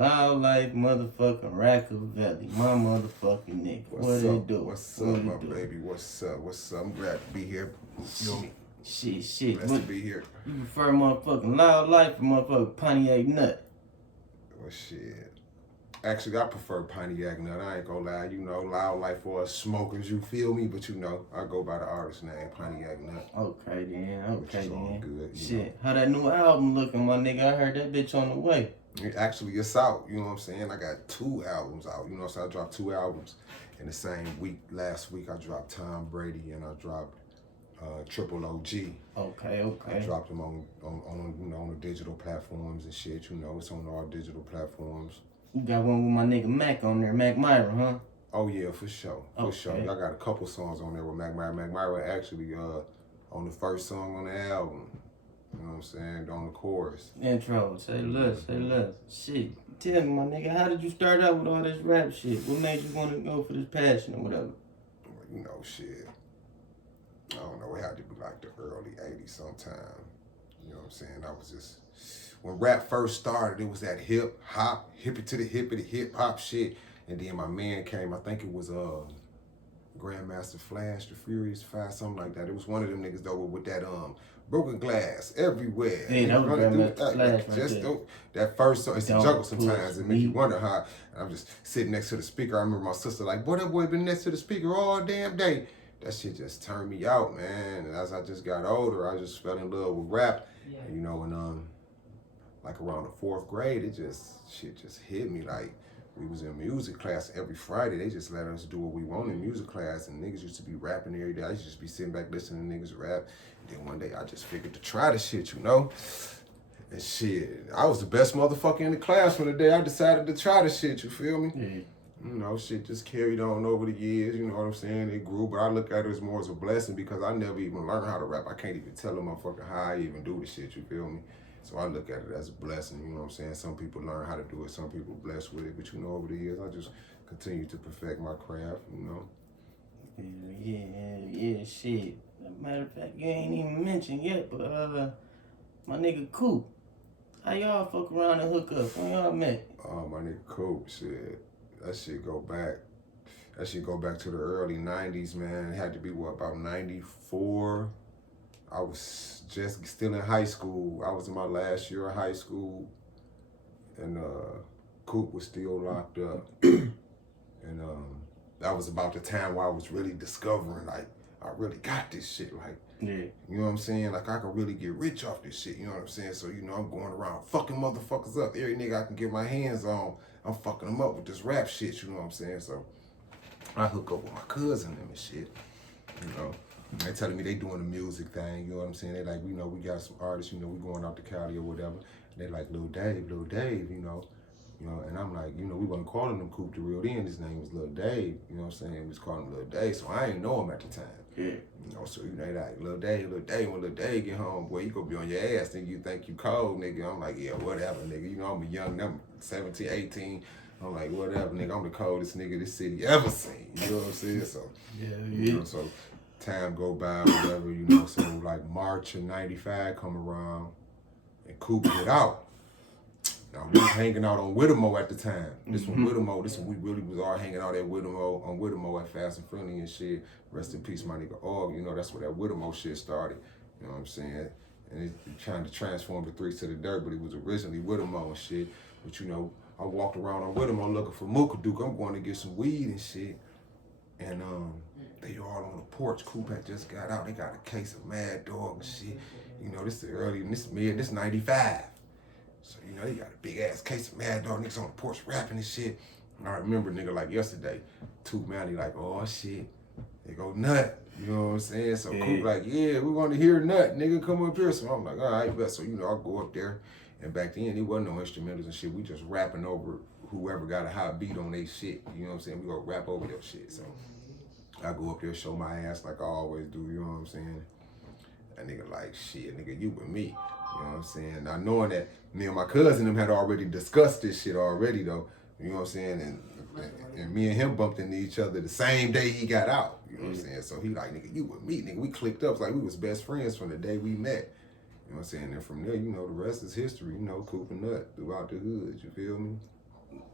Loud life, motherfucking Rackavelli, my motherfucking nigga. What's what up? it do? What's up, my baby? What's up? What's up? I'm glad to be here. You feel me? Shit. Blessed to be here. You prefer motherfucking Loud Life or motherfucking Pontiac Nutt? Well, shit. Actually, I prefer Pontiac Nutt. I ain't gonna lie. You know, Loud Life for us smokers, you feel me? But you know, I go by the artist name, Pontiac Nutt. Okay then. Which is all good. Shit. How that new album looking, my nigga? I heard that bitch on the way. Actually, it's out. You know what I'm saying? I got 2 albums out. You know, so I dropped 2 albums in the same week. Last week, I dropped Tom Brady and I dropped Triple OG. Okay. I dropped them on you know, on the digital platforms and shit. You know, it's on all digital platforms. You got one with my nigga Mac on there, Mac Myra, huh? Oh yeah, for sure. For sure. I got a couple songs on there with Mac Myra. Mac Myra actually on the first song on the album. You know what I'm saying? On the chorus. Intro, say less. Shit. Tell me, my nigga, how did you start out with all this rap shit? What made you want to go for this passion or whatever? You know, shit. I don't know, it had to be like the early 80s sometime. You know what I'm saying? I was just, when rap first started, it was that hip hop, hippie to the hippity hip hop shit. And then my man came, I think it was Grandmaster Flash, the Furious Five, something like that. It was one of them niggas though with that broken glass everywhere. Yeah, that was Grandmaster Flash just right that first song, it's a juggle sometimes. It make you me. wonder how. I'm just sitting next to the speaker. I remember my sister like, boy, that boy been next to the speaker all damn day. That shit just turned me out, man. And as I just got older, I just fell in love with rap. Yeah. You know, and like around the 4th grade, shit just hit me. Like, we was in music class every Friday. They just let us do what we want in music class, and niggas used to be rapping every day. I used to just be sitting back listening to niggas rap. And then one day I just figured to try the shit, you know? And shit, I was the best motherfucker in the class from the day I decided to try the shit, you feel me? Yeah. You know, shit just carried on over the years, you know what I'm saying? It grew, but I look at it as more as a blessing because I never even learned how to rap. I can't even tell a motherfucker how I even do the shit, you feel me? So I look at it as a blessing, you know what I'm saying? Some people learn how to do it, some people blessed with it, but you know, over the years, I just continue to perfect my craft, you know? Yeah, shit. Matter of fact, you ain't even mentioned yet, but my nigga Coop, how y'all fuck around and hook up? When y'all met? Oh, my nigga Coop, shit. That shit go back to the early 90s, man. It had to be, what, about 94? I was just still in high school. I was in my last year of high school, and Coop was still locked up. And that was about the time where I was really discovering, like, I really got this shit, like, yeah. You know what I'm saying? Like, I can really get rich off this shit, you know what I'm saying? So, you know, I'm going around fucking motherfuckers up. Every nigga I can get my hands on, I'm fucking them up with this rap shit, you know what I'm saying? So, I hook up with my cousin and shit, you know? They telling me they doing the music thing, you know what I'm saying? They like, you know, we got some artists, you know, we going out to Cali or whatever. And they like, Lil Dave, you know? And I'm like, you know, we wasn't calling him Coop Da Real then. His name was Lil Dave, you know what I'm saying? We was calling him Lil Dave, so I ain't know him at the time. Yeah. You know, so you know, they like, Lil Dave, when Lil Dave get home, boy, you gonna be on your ass, nigga, you think you cold, nigga. I'm like, yeah, whatever, nigga. You know, I'm a young number, 17, 18. I'm like, whatever, nigga, I'm the coldest nigga this city ever seen. You know what I'm saying? So, you know, so time go by, whatever, you know, so like March of 95 come around and Coop get out. Now, we was hanging out on Whittemore at the time. This one, Whittemore, we really was all hanging out at Whittemore at Fast and Friendly and shit. Rest in peace, my nigga Og. You know, that's where that Whittemore shit started. You know what I'm saying? And it trying to transform the 3 to the dirt, but it was originally Whittemore and shit. But you know, I walked around on Whittemore looking for Mookadook. I'm going to get some weed and shit. And they all on the porch. Coop had just got out. They got a case of Mad Dog and shit. You know, this is early, this 95. So, you know, they got a big ass case of Mad Dog, niggas on the porch rapping and shit. And I remember nigga like yesterday, Two Mounty like, oh shit, they go Nut. You know what I'm saying? So Coop like, yeah, we want to hear Nut, nigga, come up here. So I'm like, all right, bet. So, you know, I'll go up there. And back then, it wasn't no instrumentals and shit. We just rapping over whoever got a hot beat on they shit. You know what I'm saying? We gonna rap over your shit. So I go up there, show my ass like I always do, you know what I'm saying? That nigga like, shit, nigga, you with me. You know what I'm saying? Now knowing that me and my cousin them had already discussed this shit already though, you know what I'm saying? And me and him bumped into each other the same day he got out. You know what I'm saying? So he like, nigga, you with me, nigga. We clicked up. It's like we was best friends from the day we met. You know what I'm saying? And from there, you know, the rest is history. You know, Coop and Nut throughout the hood. You feel me?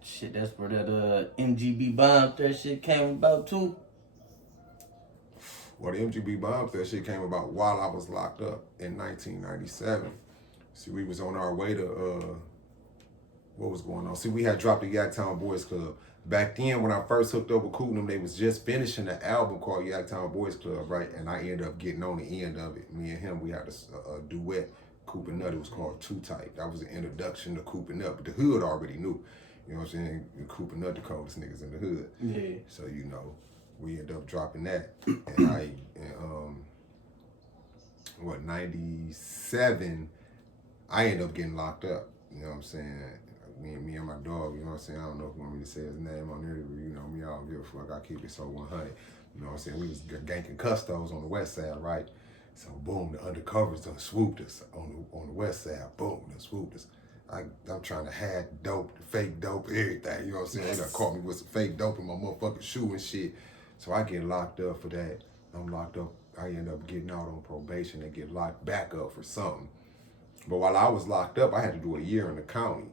Shit, that's where that MGB bomb that shit came about too. Well, the MGB bomb that shit came about while I was locked up in 1997. See, we was on our way to what was going on? See, we had dropped the Yaktown Boys Club. Back then, when I first hooked up with Coop Da Real, they was just finishing the album called Yaktown Boys Club, right? And I ended up getting on the end of it. Me and him, we had a duet, Coop Da Nutt. It was called Two Type. That was the introduction to Coop Da Nutt. But the hood already knew. You know what I'm saying? Coop Da Nutt, the coldest niggas in the hood. Yeah. So, you know, we ended up dropping that. And what, 97, I ended up getting locked up. You know what I'm saying? Me and my dog, you know what I'm saying? I don't know if you want me to say his name on there, but you know me, I don't give a fuck. I keep it so 100. You know what I'm saying? We was ganking custos on the west side, right? So boom, the undercovers done swooped us on the west side. Boom, done swooped us. I'm trying to hack dope, fake dope, everything. You know what I'm saying? They done caught me with some fake dope in my motherfucking shoe and shit. So I get locked up for that. I'm locked up. I end up getting out on probation and get locked back up for something. But while I was locked up, I had to do a year in the county.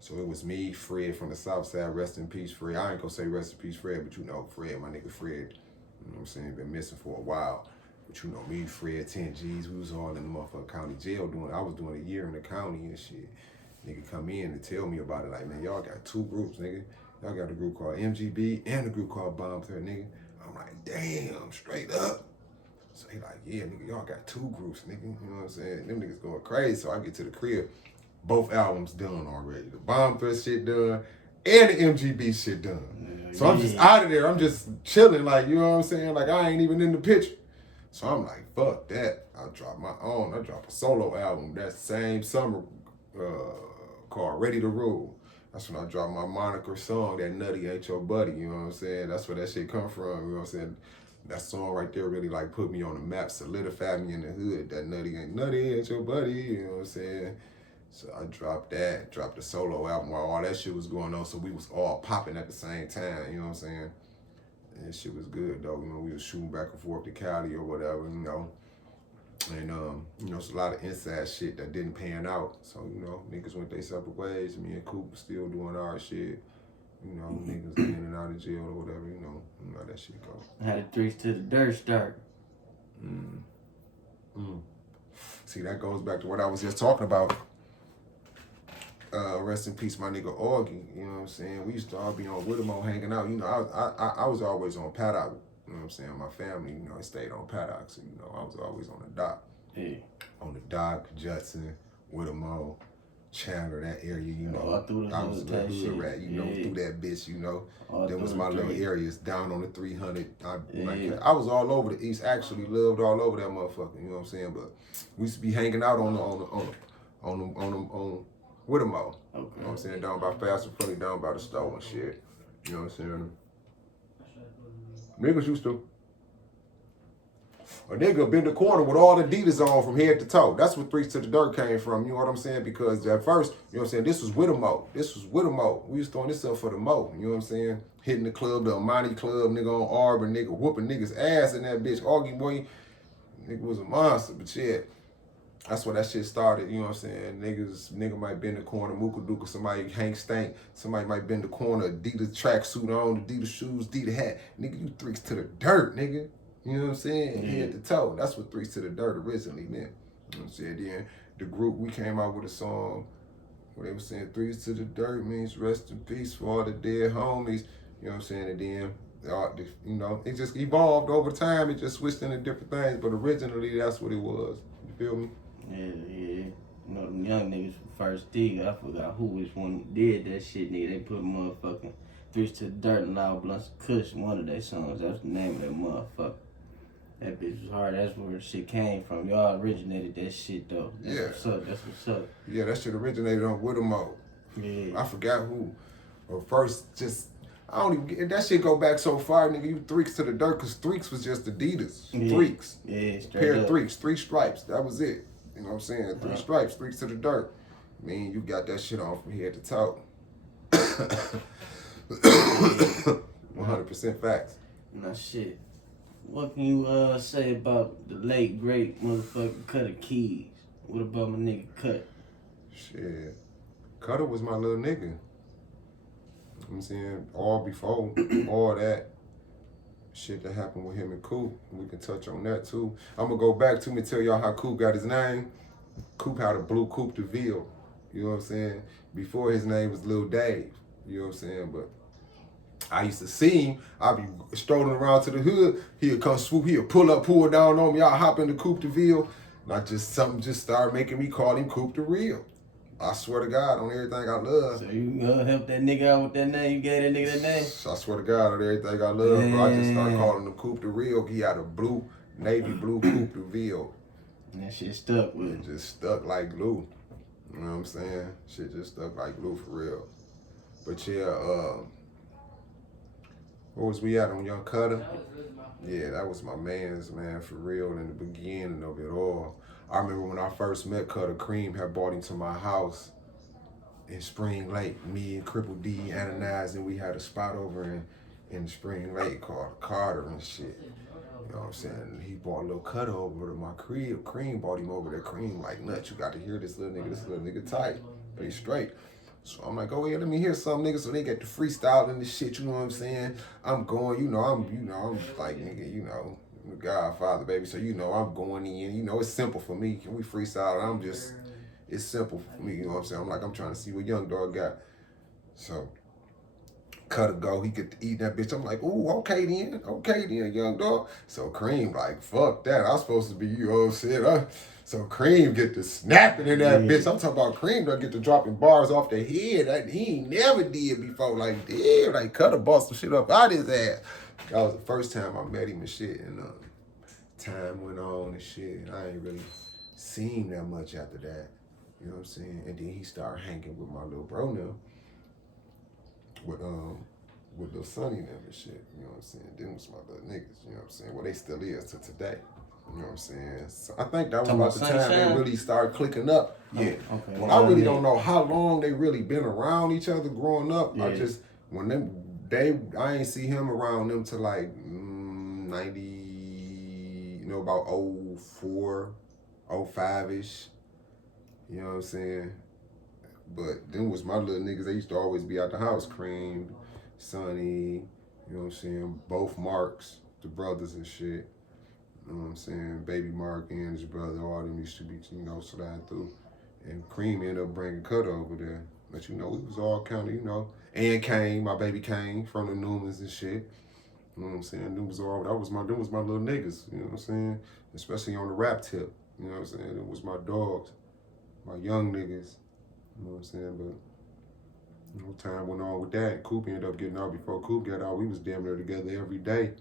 So it was me, Fred from the South Side, rest in peace, Fred. I ain't gonna say rest in peace, Fred, but you know, Fred, my nigga Fred, you know what I'm saying, been missing for a while. But you know, me, Fred, 10 G's, we was all in the motherfucking county jail I was doing a year in the county and shit. Nigga come in and tell me about it, like, man, y'all got two groups, nigga. Y'all got a group called MGB and a group called Bomb Threat, nigga. I'm like, damn, straight up. So he like, yeah, nigga, y'all got two groups, nigga. You know what I'm saying? Them niggas going crazy. So I get to the crib. Both albums done already. The Bomb Threat shit done and the MGB shit done. So I'm just out of there. I'm just chilling, like, you know what I'm saying? Like, I ain't even in the picture. So I'm like, fuck that. I drop my own. I drop a solo album that same summer called Ready to Rule. That's when I dropped my moniker song, that Nutty Ain't Your Buddy, you know what I'm saying? That's where that shit come from, you know what I'm saying? That song right there really like put me on the map, solidified me in the hood. That Nutty Ain't Your Buddy, you know what I'm saying? So I dropped the solo album while all that shit was going on. So we was all popping at the same time, you know what I'm saying? And that shit was good though. You know, we was shooting back and forth to Cali or whatever, you know. And you know, it's a lot of inside shit that didn't pan out. So, you know, niggas went their separate ways. Me and Coop still doing our shit. You know, niggas in and out of jail or whatever, you know how that shit go. How the Threes to the Dirt start. See, that goes back to what I was just talking about. Rest in peace, my nigga Augie. You know what I'm saying? We used to all be on Whittemore hanging out. You know, I was always on paddock. You know what I'm saying? My family, you know, I stayed on paddock. So, you know, I was always on the dock. Yeah. On the dock, Judson, Whittemore, Chandler, that area, you know. I was a little hood rat, you know, through that bitch, you know. There was my little areas down on the 300. I was all over the East, actually lived all over that motherfucker, you know what I'm saying? But we used to be hanging out on Whittemore. Okay. You know what I'm saying? Down by Fast and Funny, down by the store and shit. You know what I'm saying? Niggas used to. A nigga been the corner with all the Adidas on from head to toe. That's where Threes to the Dirt came from. You know what I'm saying? Because at first, you know what I'm saying, this was Whittemore. We was throwing this up for the mo. You know what I'm saying? Hitting the club, the Amani Club, nigga on Arbor, nigga whooping niggas ass in that bitch. Augie boy, nigga was a monster, but shit. That's where that shit started, you know what I'm saying? Nigga might bend the corner, Mooka Dooka, somebody Hank Stank, somebody might bend the corner, Adidas tracksuit on, Adidas shoes, Adidas hat. Nigga, you Threes to the Dirt, nigga. You know what I'm saying? Head to toe. That's what Threes to the Dirt originally meant. You know what I'm saying? Then the group, we came out with a song where they were saying Threes to the Dirt means rest in peace for all the dead homies. You know what I'm saying? And then, you know, it just evolved over time. It just switched into different things. But originally, that's what it was. You feel me? Yeah. You know, them young niggas from First Dig, I forgot which one did that shit, nigga. They put motherfucking Threes to the Dirt and Loud Blunts Kush, one of their songs. That's the name of that motherfucker. That bitch was hard. That's where shit came from. Y'all originated that shit, though. That's what's up. Yeah, that shit originated on Whittemore. Yeah. I forgot who. Or first, just, I don't even get, that shit go back so far, nigga. You Threes to the Dirt, because Threes was just Adidas. Yeah. Threes. Yeah, straight Pair up. of Threes, 3 stripes. That was it. You know what I'm saying? 3 stripes, Threes to the Dirt. I mean, you got that shit on from head to toe. 100% facts. Nah, shit. What can you say about the late, great motherfucking Kutta Keys? What about my nigga Kutta? Shit. Kutta was my little nigga. I'm saying all before all that shit that happened with him and Coop. We can touch on that too. I'm gonna go back to me tell y'all how Coop got his name. Coop had a blue Coop Da Real. You know what I'm saying? Before his name was Lil Dave. You know what I'm saying? But I used to see him. I'd be strolling around to the hood. He'd come swoop. He'd pull down on me. I'd hop into Coop Da Real. And something just started making me call him Coop Da Real. I swear to God on everything I love. So you help that nigga out with that name? You gave that nigga that name? I swear to God on everything I love, bro. I just started calling him Coop Da Real. He had a navy blue Coop Da Real. And that shit stuck with him. It just stuck like glue. You know what I'm saying? Shit just stuck like glue for real. But yeah, where was we at on Young Kutta? Yeah, that was my man's, man, for real, in the beginning of it all. I remember when I first met Kutta, Cream had brought him to my house in Spring Lake. Me and Cripple D, Ananias, and we had a spot over in Spring Lake called Carter and shit. You know what I'm saying? He brought a little Kutta over to my crib. Cream brought him over there. Cream like, Nut, you got to hear this little nigga tight. But he's straight. So I'm like, oh yeah, let me hear some niggas so they get the freestyle and the shit, you know what I'm saying? I'm going, I'm like, nigga, the Godfather, baby. So I'm going in, it's simple for me. Can we freestyle? It's simple for me, you know what I'm saying? I'm trying to see what Young Dog got. So Kutta go, he get to eat that bitch. I'm like, ooh, okay then, Young Dog. So Cream like, fuck that. I was supposed to be, you know what I'm saying? So Cream get to snapping in that bitch. I'm talking about Cream don't get to dropping bars off the head that he ain't never did before. Like, damn, like Kutta bought some shit up out his ass. That was the first time I met him and shit. And time went on and shit. And I ain't really seen that much after that. You know what I'm saying? And then he started hanging with my little bro now. With Lil Sonny and them and shit, you know what I'm saying? Them was my little niggas, you know what I'm saying? Well, they still is to today, you know what I'm saying? So I think that was about the time they really started clicking up. Yeah. Okay. Well, I really don't know how long they really been around each other growing up. Yeah. I ain't see him around them till like 90, about 04, 05-ish, you know what I'm saying? But them was my little niggas. They used to always be out the house. Cream, Sonny, you know what I'm saying? Both Marks, the brothers and shit. You know what I'm saying? Baby Mark and his brother, all them used to be, sliding through. And Cream ended up bringing Kutta over there. But it was all kind of, and Kane, my baby Kane from the Newmans and shit. You know what I'm saying? Them was my little niggas, you know what I'm saying? Especially on the rap tip, you know what I'm saying? It was my dogs, my young niggas. You know what I'm saying? But time went on with that. Coop ended up getting out before Coop got out. We was damn near together every day.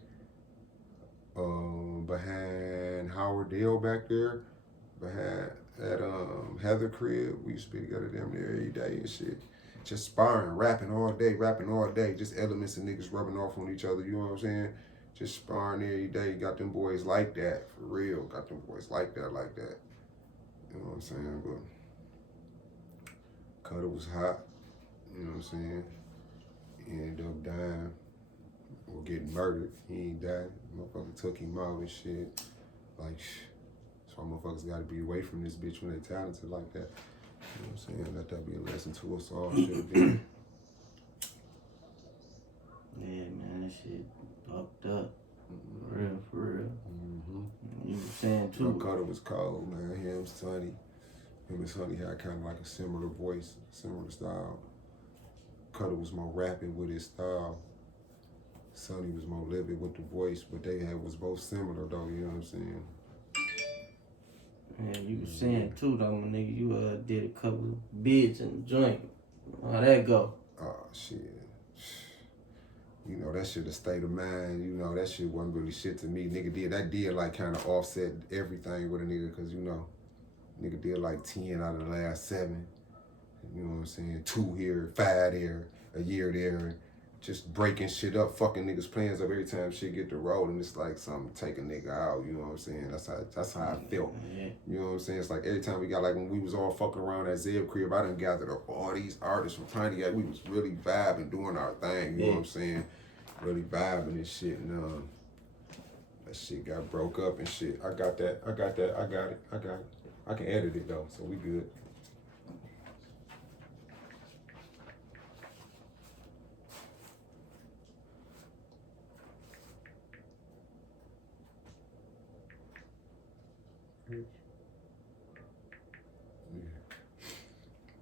Behind Howard Dale back there, at Heather crib, we used to be together damn near every day and shit. Just sparring, rapping all day. Just elements of niggas rubbing off on each other, you know what I'm saying? Just sparring every day. Got them boys like that, for real. Got them boys like that. You know what I'm saying? But Kutta was hot, you know what I'm saying? He ended up dying or getting murdered. He ain't died. Motherfucker took him out and shit. Like, so motherfuckers gotta be away from this bitch when they talented like that. You know what I'm saying? Let that be a lesson to us all. Shit. Yeah, man, that shit fucked up. For real. You were saying too. Kutta was cold, man. Him and Sonny had kind of like a similar voice, similar style. Kutta was more rapping with his style. Sonny was more livid with the voice, but they was both similar though, you know what I'm saying? Man, you were saying too though, my nigga, you did a couple bids in the joint. How'd that go? Oh, shit. That shit a state of mind. That shit wasn't really shit to me. That did like kind of offset everything with a nigga, cause nigga did like 10 out of the last 7. You know what I'm saying? 2 here, 5 there, a year there. Just breaking shit up, fucking niggas' plans up every time shit get to roll, and it's like something take a nigga out, you know what I'm saying? That's how I felt. Yeah. You know what I'm saying? It's like every time we got, like when we was all fucking around at Zeb crib, I done gathered up all these artists from Pontiac. We was really vibing, doing our thing, you know what I'm saying? Really vibing and shit, and that shit got broke up and shit. I got it. I can edit it though, so we good.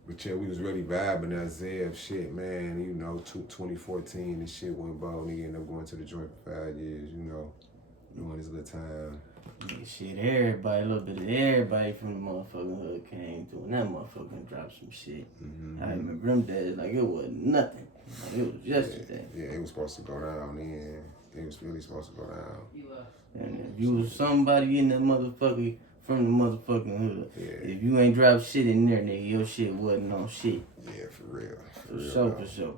But yeah, we was really vibing that Zev shit, man. You know, 2014, this shit went bold. Nigga ended up going to the joint for 5 years, you know, doing his little time. Yeah, shit, everybody, a little bit of everybody from the motherfucking hood came through, and that motherfucker dropped some shit. Mm-hmm. I remember them days like it was nothing. Like it was yesterday. Yeah, it was supposed to go down then. It was really supposed to go down. And if you was somebody in that motherfucker from the motherfucking hood, Yeah. if you ain't dropped shit in there, nigga, your shit wasn't on shit. Yeah, for real. For sure, for sure.